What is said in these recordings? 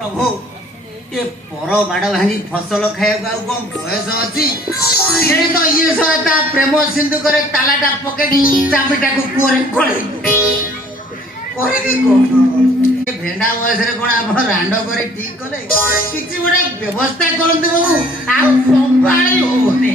प्रभु ये पर बाड़ भांगी फसल खाया कौन बयस अच्छी तो ये सहायता प्रेम सिंधु करे तालाटा पके चाबिटा को कुआरे भेंडा बयस कौन आप रांड कर ठीक कले किसी गोटे व्यवस्था करते बाबू आउ संभाली होने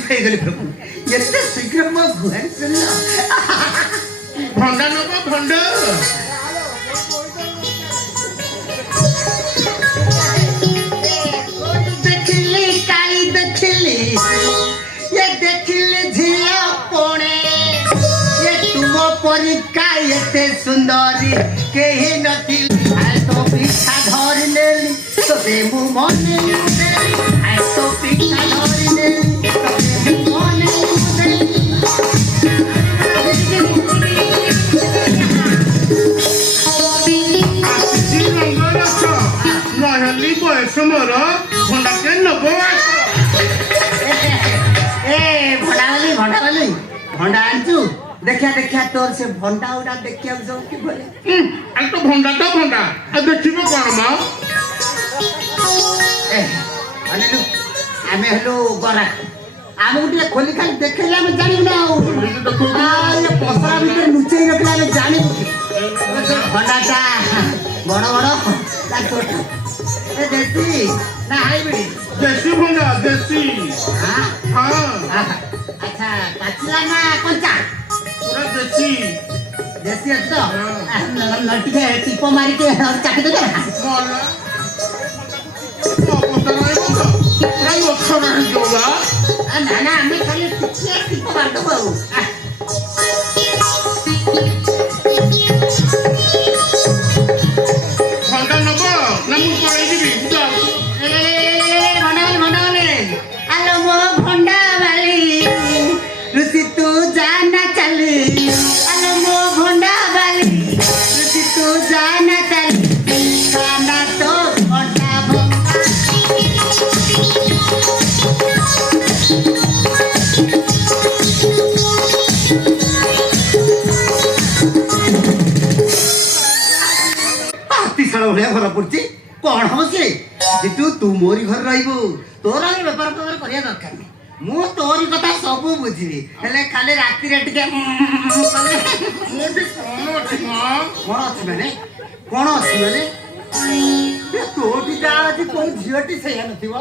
एते शीघ्र मो गुहार सुनल भंडा नब भंडा देखिली काली देखिली ये देखिली झिला कोणे ये तुम परिका एते सुंदरी केही नथिल आय तो पीछा धर लेली तो दे मु मने आय तो पीछा धर लेली तो दे मु मने नहली बयस मोर भंडा के नब भंडा भंडा आनचु देखिया देखिया तोर से भंडा उडा देखिया सब कि बोले तो भंडा आ देखिबो कोन मा अनिलु आमे हेलो गरा आमे उठे खोली खाली देखैला हम जानिब ना ये पसरा भीतर नुचै रखला हम जानिब भंडाटा बड़ बड़ ता छोटा ए देसी ना हाइब्रिड देसी भंडा देसी हां अच्छा काचला ना कंचा पूरा देसी देसी तो लटके टिपो मारी के और चाटी दे मोला पता नहीं तो नहीं अच्छा नहीं जोला ना ना हमें खाली टिपो मार दो बाबू भंडा नब ना मु पळै दिबी हेलो मो भंडा वाली रुचि तू जाना चली हेलो मो भंडा वाली रुचि तू जाना चली खाना तो भंडा भंडा पातिशाला भलिया घर पड़ची कौन हम से जितु तू मोरी घर रहिबो तोर आगे व्यापार कर करिया दरकार नहीं मु तोरी कथा सब बुझिबी हेले खाली राति रे टिके मोटी कोन अछि कौन अछि माने ये तोटी जा अछि कोन झियटी से नथिबो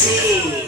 Two.